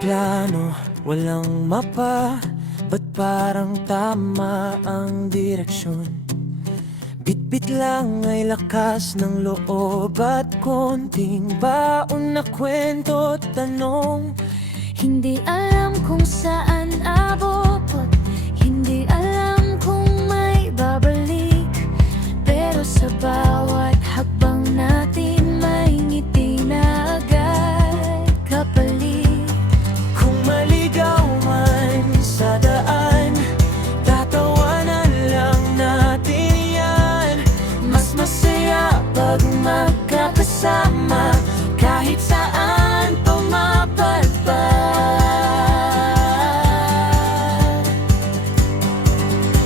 plano, walang mapa, ba't parang tama ang direksyon? Bitbit lang ay lakas ng loob at konting baon na kwento at tanong. Hindi alam kung saan abot, hindi alam kung may babalik, pero sa bawat hakbang natin may ngiti na agad kapalit. Kung maligaw man sa daan, tatawanan lang natin yan. Mas masaya pag magkakasama, kahit saan pumapadpad.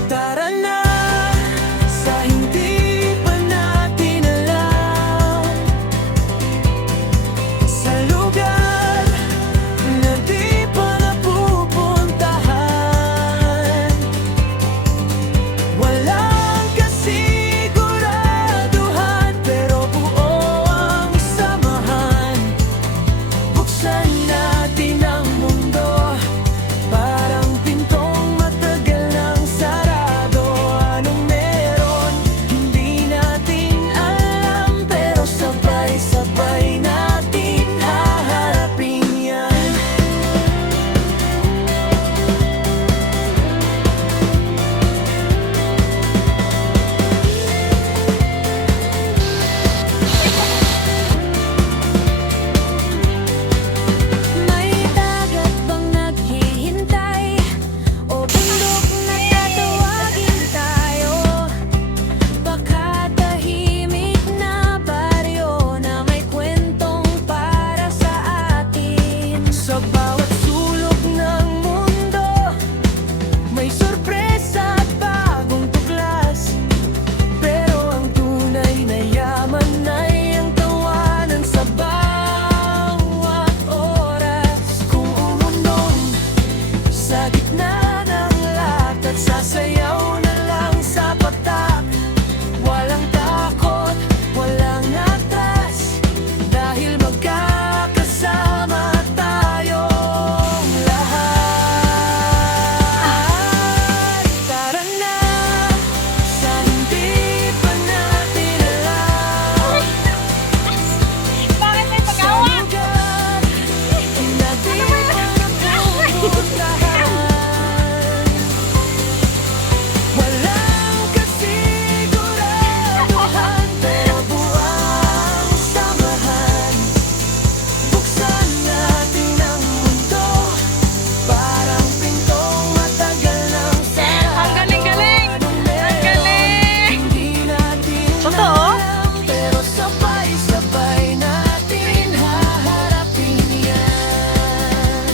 Tara na sa hindi pa natin alam, sa lugar na di pa napupuntahan. Walang kasiguraduhan, pero buo ang samahan. Buksan natin ang mundo, parang pintong matagal nang sarado. Anong meron, hindi natin alam, pero sabay-sabay natin haharapin yan. May dagat bang naghihintay, o bundok na tatawagin tayo? Baka tahimik na baryo na may kwentong para sa atin. Sa bawat sulok ng mundo, may sorpresa at bagong tuklas. Pero ang tunay na yaman ay ang tawanan sa bawat oras. Kung umunong sa gitna ng lahat at sasayaw na lang sa patak, walang takot, walang atras, dahil magkakasama tayong lahat. Tara na sa hindi pa natin alam, Bakit may sa pag-awa? lugar na di pa napupuntahan. Walang kasiguraduhan, pero buwang samahan. Buksan natin ang mundo, parang pintong matagal nang sarado. Ang galing-galing! Anong Ang meron, galing! hindi natin Totoo? alam, pero sabay-sabay natin haharapin yan.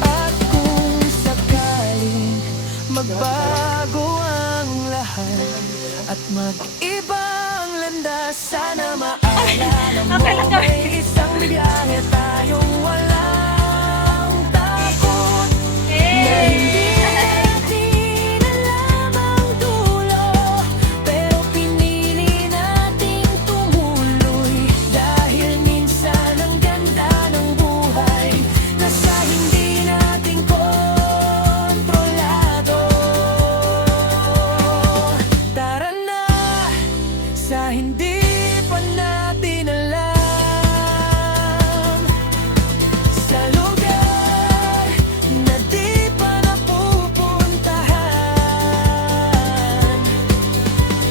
At kung sakaling magbago ang lahat at mag-iba ang landas, sana maalala mo Okay lang kami. may isang biyahe tayong walang takot, na hindi natin alam ang dulo, pero pinili nating tumuloy. Dahil minsan ang ganda ng buhay nasa hindi nating kontrolado. Tara na sa hindi pa natin alam, sa lugar na di pa napupuntahan.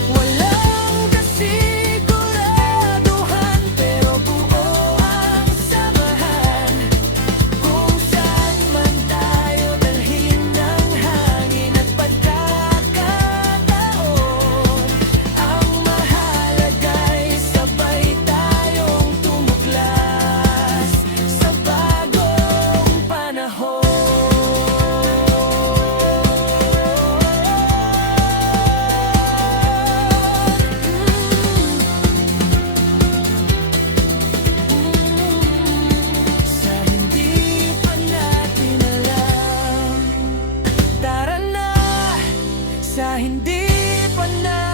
Walang kasiguraduhan, pero buo ang samahan. Kung saan man tayo dalhin ng hangin at pagkakataon, ang mahalaga'y sabay tayong tumuglas sa bagong panahon. Sa hindi pa natin alam, tara na sa hindi pa natin